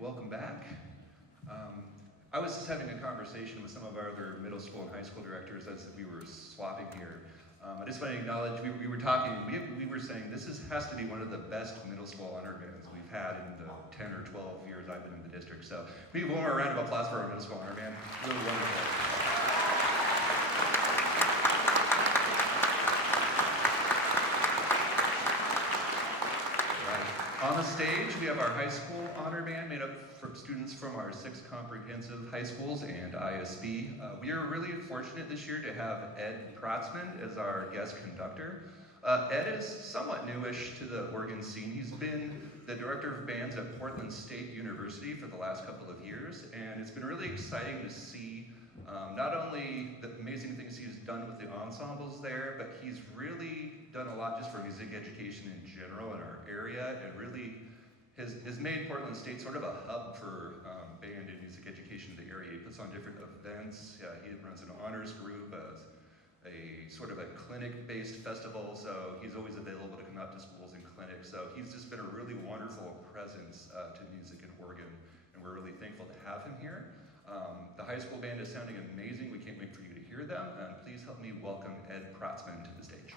welcome back. I was just having a conversation with some of our other middle school and high school directors as we were swapping here. I just want to acknowledge, we were talking, we were saying has to be one of the best middle school honor bands we've had in the 10 or 12 years I've been in the district. So we have one more round of applause for our middle school honor band. Really wonderful. On the stage, we have our high school honor band made up from students from our 6 comprehensive high schools and ISB. We are really fortunate this year to have Ed Protzman as our guest conductor. Ed is somewhat newish to the Oregon scene. He's been the director of bands at Portland State University for the last couple of years, and it's been really exciting to see not only the amazing things he's done with the ensembles there, but he's really done a lot just for music education in general in our area, and really has made Portland State sort of a hub for band and music education in the area. He puts on different events. He runs an honors group, a sort of a clinic-based festival, so he's always available to come out to schools and clinics. So he's just been a really wonderful presence to music in Oregon, and we're really thankful to have him here. The high school band is sounding amazing. We can't wait for you to hear them. Please help me welcome Ed Protzman to the stage.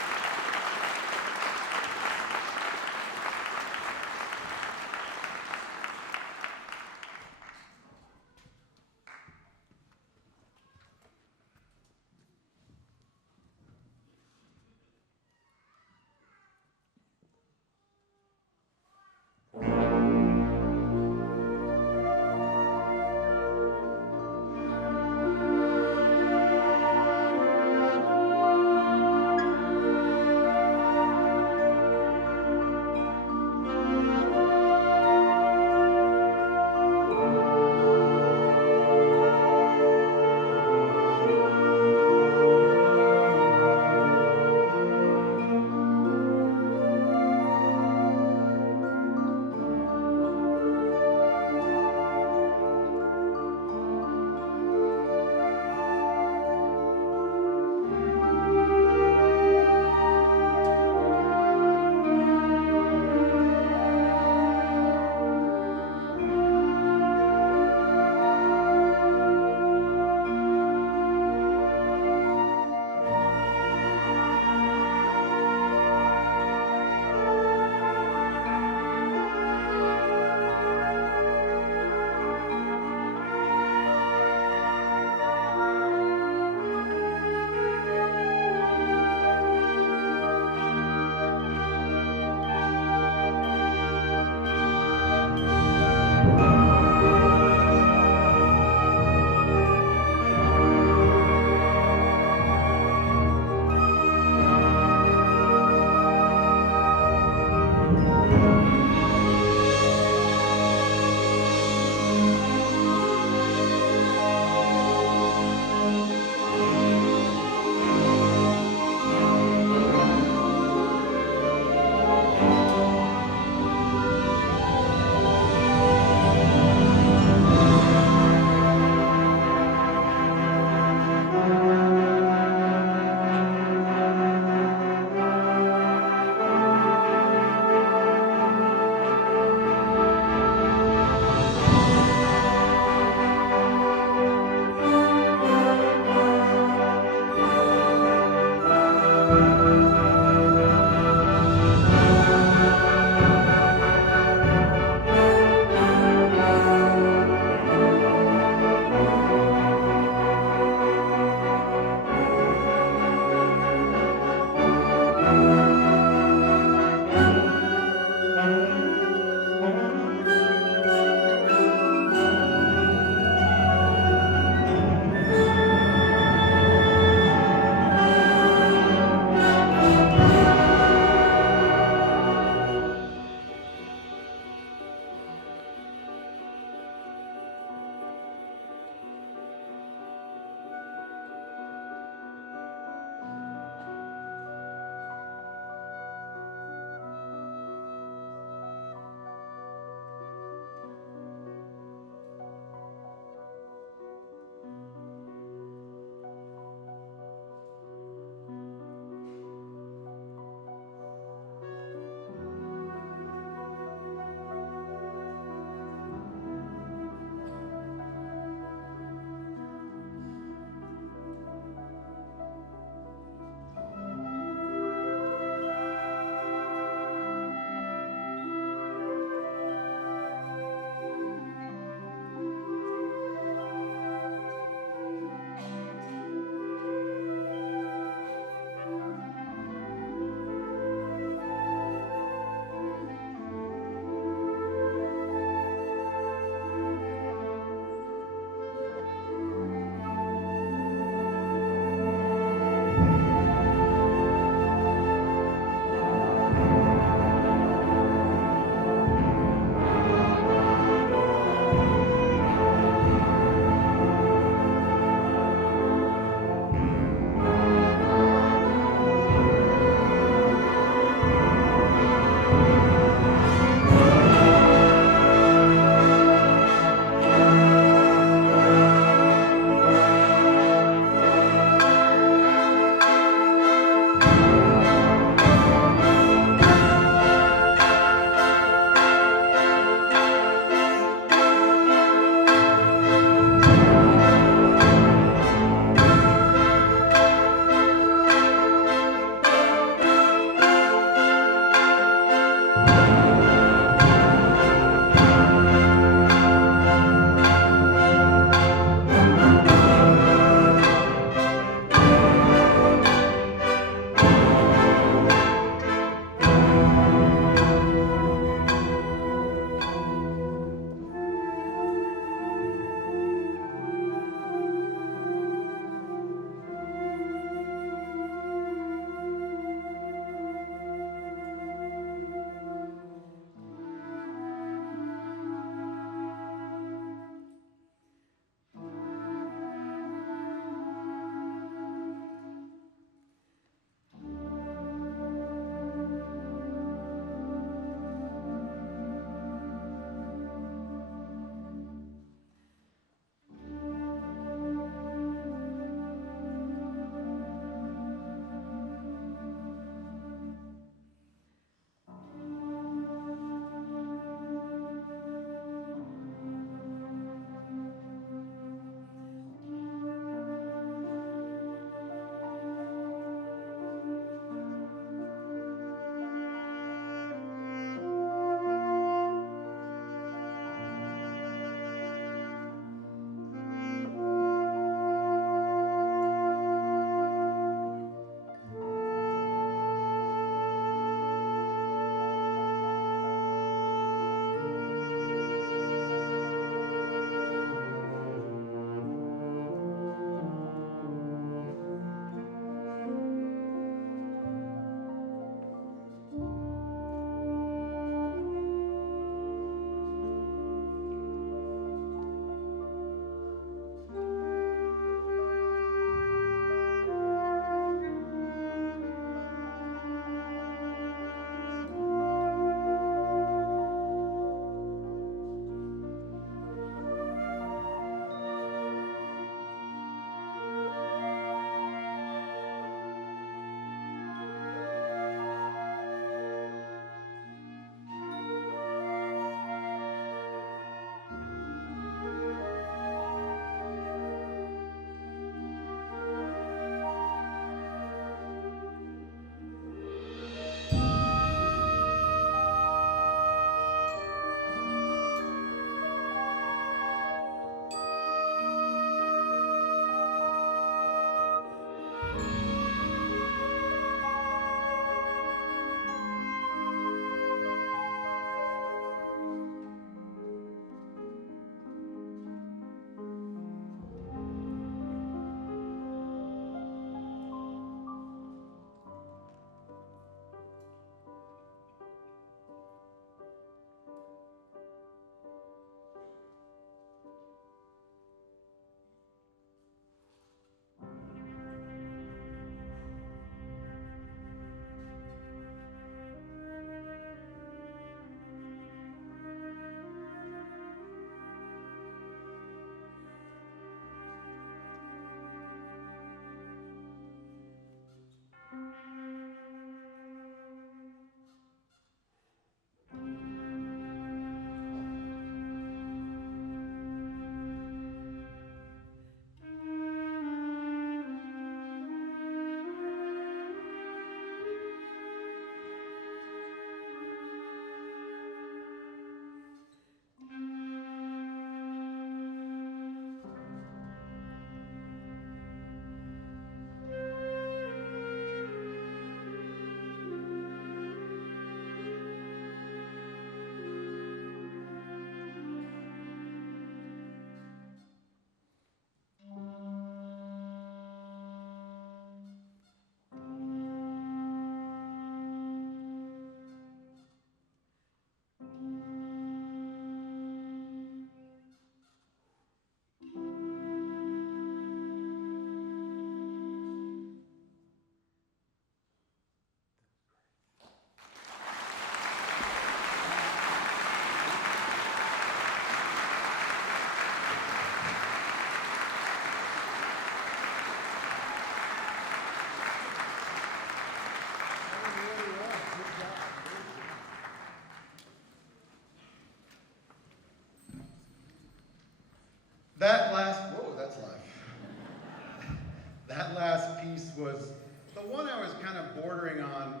piece was the one I was kind of bordering on,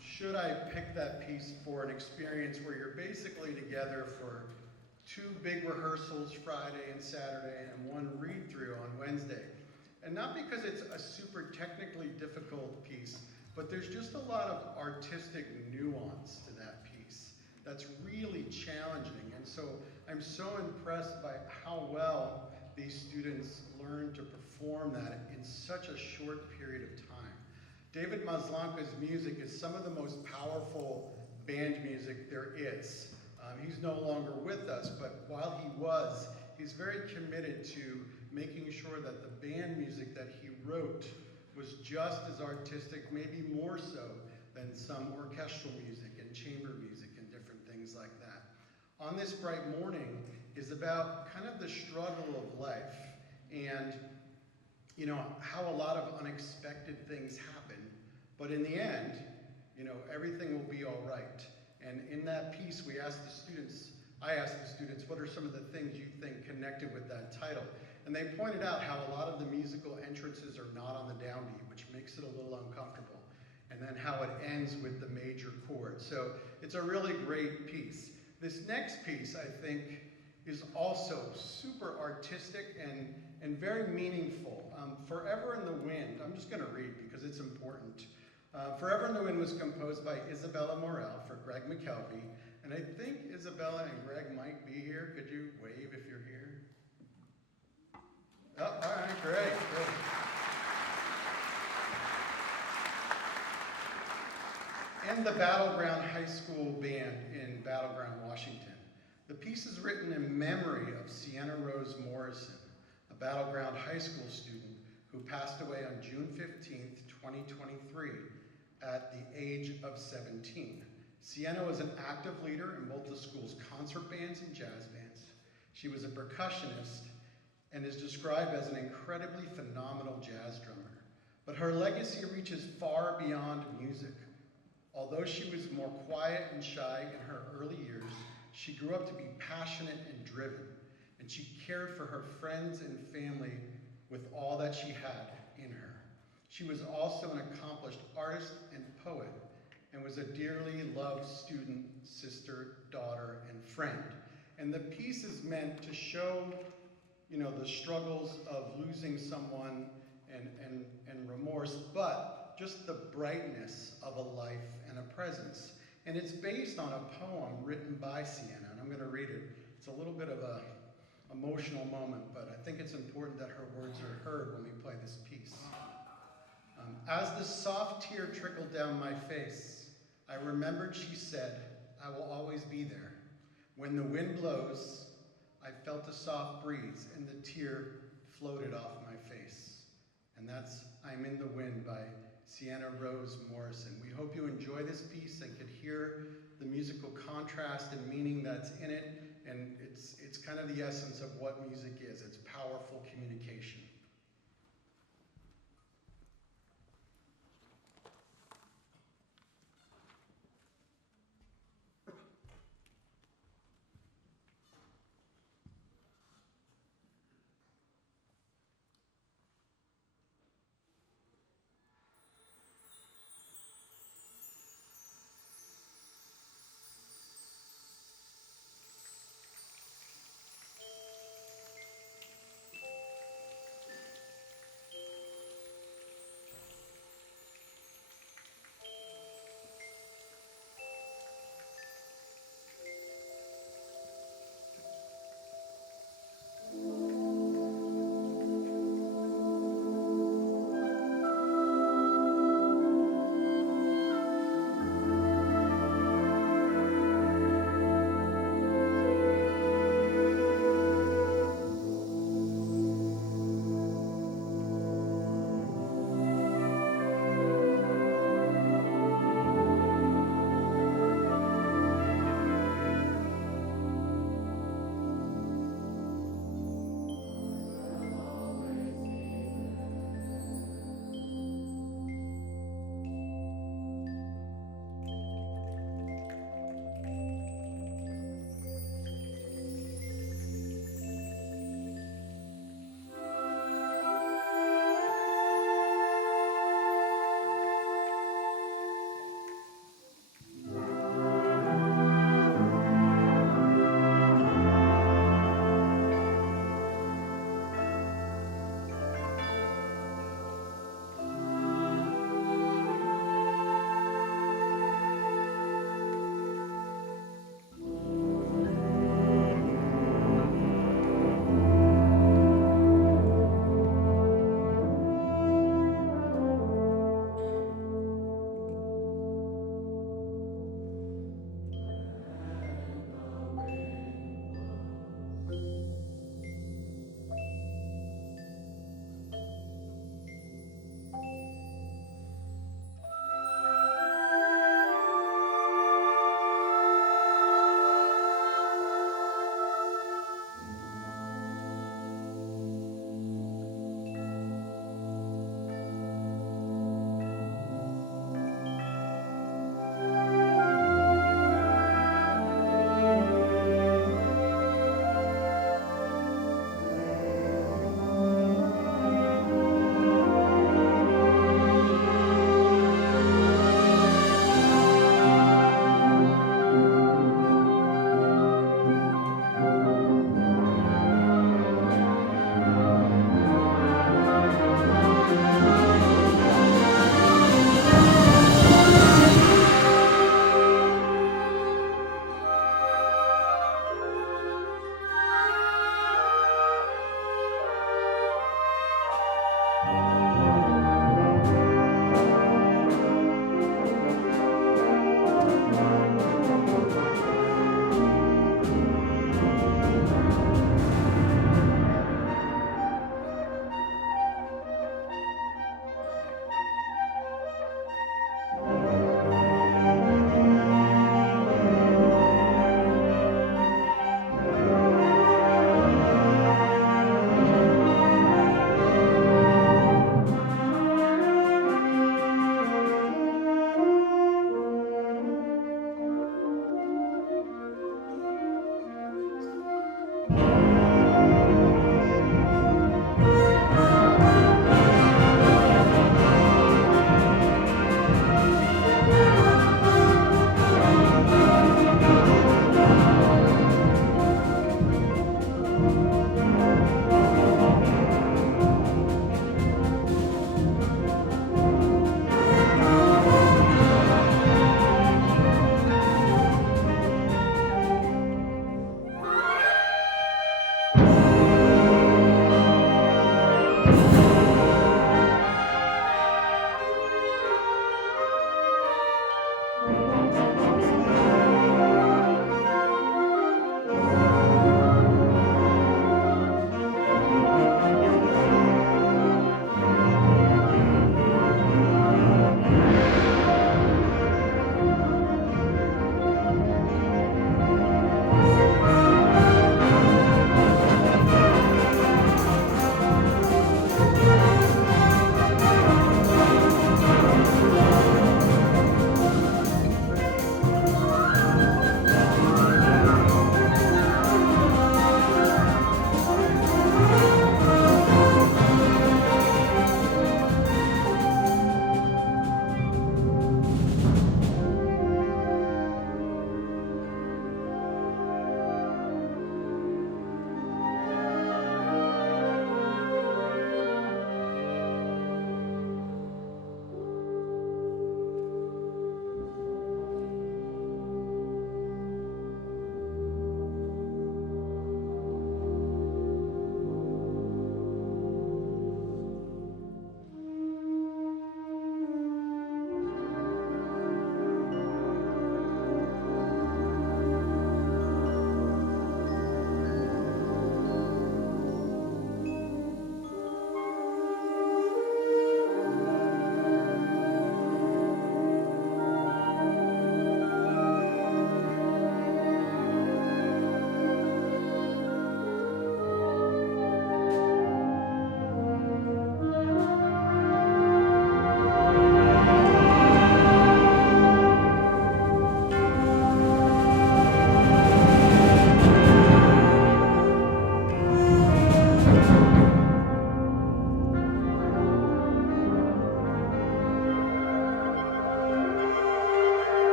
should I pick that piece for an experience where you're basically together for 2 big rehearsals Friday and Saturday and 1 read-through on Wednesday. And not because it's a super technically difficult piece, but there's just a lot of artistic nuance to that piece that's really challenging. And so I'm so impressed by how well these students learn to perform that in such a short period of time. David Maslanka's music is some of the most powerful band music there is. He's no longer with us, but while he was, he's very committed to making sure that the band music that he wrote was just as artistic, maybe more so than some orchestral music and chamber music and different things like that. On This Bright Morning is about kind of the struggle of life and how a lot of unexpected things happen, but in the end, everything will be all right. And in that piece, I asked the students, what are some of the things you think connected with that title? And they pointed out how a lot of the musical entrances are not on the downbeat, which makes it a little uncomfortable. And then how it ends with the major chord. So it's a really great piece. This next piece, I think, is also super artistic and very meaningful. Forever in the Wind, I'm just gonna read because it's important. Forever in the Wind was composed by Isabella Morrill for Greg McKelvey, and I think Isabella and Greg might be here. Could you wave if you're here? Oh, all right, great. And the Battleground High School Band in Battleground, Washington. The piece is written in memory of Sienna Rose Morrison, a Battleground High School student who passed away on June 15th, 2023, at the age of 17. Sienna was an active leader in both the school's concert bands and jazz bands. She was a percussionist and is described as an incredibly phenomenal jazz drummer. But her legacy reaches far beyond music. Although she was more quiet and shy in her early years, she grew up to be passionate and driven, and she cared for her friends and family with all that she had in her. She was also an accomplished artist and poet, and was a dearly loved student, sister, daughter, and friend. And the piece is meant to show, the struggles of losing someone and remorse, but just the brightness of a life and a presence. And it's based on a poem written by Sienna, and I'm gonna read it. It's a little bit of a emotional moment, but I think it's important that her words are heard when we play this piece. As the soft tear trickled down my face, I remembered she said, I will always be there. When the wind blows, I felt a soft breeze and the tear floated off my face. And that's I'm in the Wind by Sienna Rose Morrison. We hope you enjoy this piece and could hear the musical contrast and meaning that's in it. And it's kind of the essence of what music is. It's powerful communication.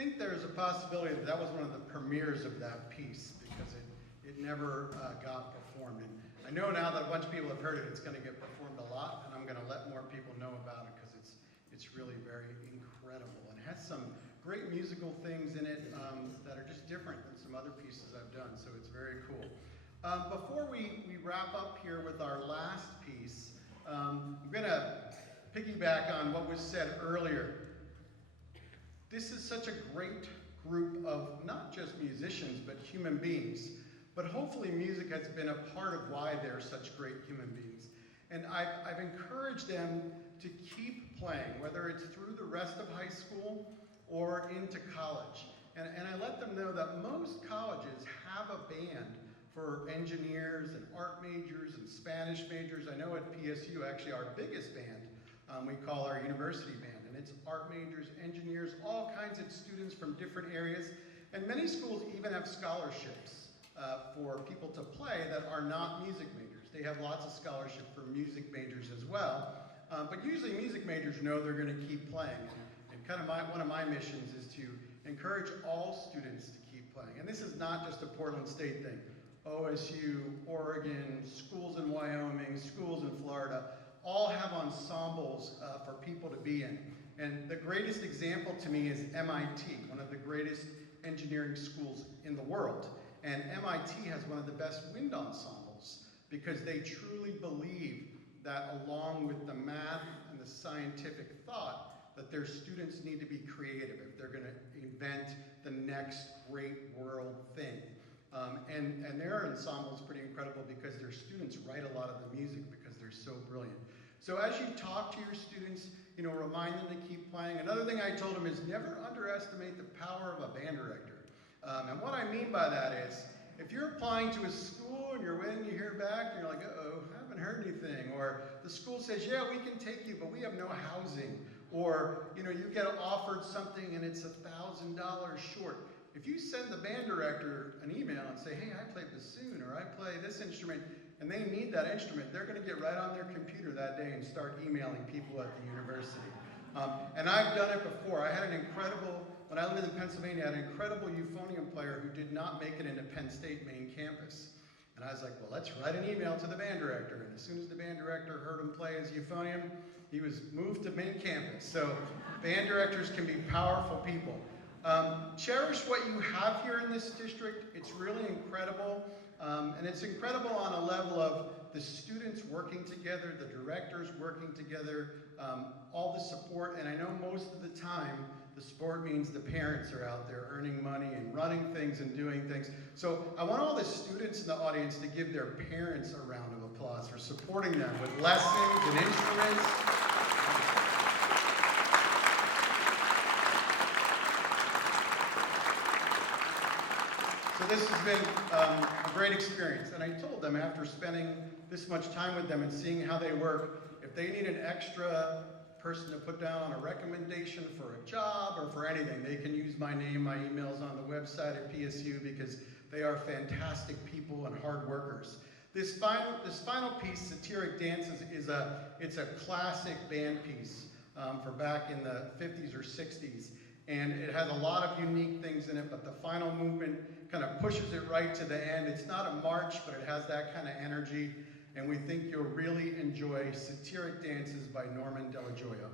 think there's a possibility that that was one of the premieres of that piece because it never got performed. And I know now that a bunch of people have heard it, it's going to get performed a lot, and I'm going to let more people know about it because it's really very incredible. And it has some great musical things in it that are just different than some other pieces I've done, so it's very cool. Before we wrap up here with our last piece, I'm going to piggyback on what was said earlier. This is such a great group of not just musicians, but human beings. But hopefully music has been a part of why they're such great human beings. And I've encouraged them to keep playing, whether it's through the rest of high school or into college. And I let them know that most colleges have a band for engineers and art majors and Spanish majors. I know at PSU, actually our biggest band, we call our university band. And it's art majors, engineers, all kinds of students from different areas. And many schools even have scholarships for people to play that are not music majors. They have lots of scholarship for music majors as well. But usually music majors know they're going to keep playing. And kind of one of my missions is to encourage all students to keep playing. And this is not just a Portland State thing. OSU, Oregon, schools in Wyoming, schools in Florida, all have ensembles for people to be in. And the greatest example to me is MIT, one of the greatest engineering schools in the world. And MIT has one of the best wind ensembles because they truly believe that along with the math and the scientific thought, that their students need to be creative if they're going to invent the next great world thing. And their ensemble is pretty incredible because their students write a lot of the music because they're so brilliant. So as you talk to your students, remind them to keep playing. Another thing I told them is never underestimate the power of a band director. And what I mean by that is, if you're applying to a school and you're waiting to hear back, and you're like, uh-oh, I haven't heard anything. Or the school says, yeah, we can take you, but we have no housing. Or, you get offered something and it's $1,000 short. If you send the band director an email and say, hey, I play bassoon or I play this instrument, and they need that instrument, they're going to get right on their computer that day and start emailing people at the university. And I've done it before. I had an incredible, when I lived in Pennsylvania, I had an incredible euphonium player who did not make it into Penn State main campus. And I was like, well, let's write an email to the band director. And as soon as the band director heard him play his euphonium, he was moved to main campus. So band directors can be powerful people. Cherish what you have here in this district. It's really incredible. And it's incredible on a level of the students working together, the directors working together, all the support. And I know most of the time, the support means the parents are out there earning money and running things and doing things. So I want all the students in the audience to give their parents a round of applause for supporting them with lessons and instruments. So this has been a great experience. And I told them after spending this much time with them and seeing how they work, if they need an extra person to put down on a recommendation for a job or for anything, they can use my name. My email's on the website at PSU because they are fantastic people and hard workers. This final piece, Satiric Dances, it's a classic band piece for back in the 50s or 60s. And it has a lot of unique things in it, but the final movement kind of pushes it right to the end. It's not a march, but it has that kind of energy. And we think you'll really enjoy Satiric Dances by Dello.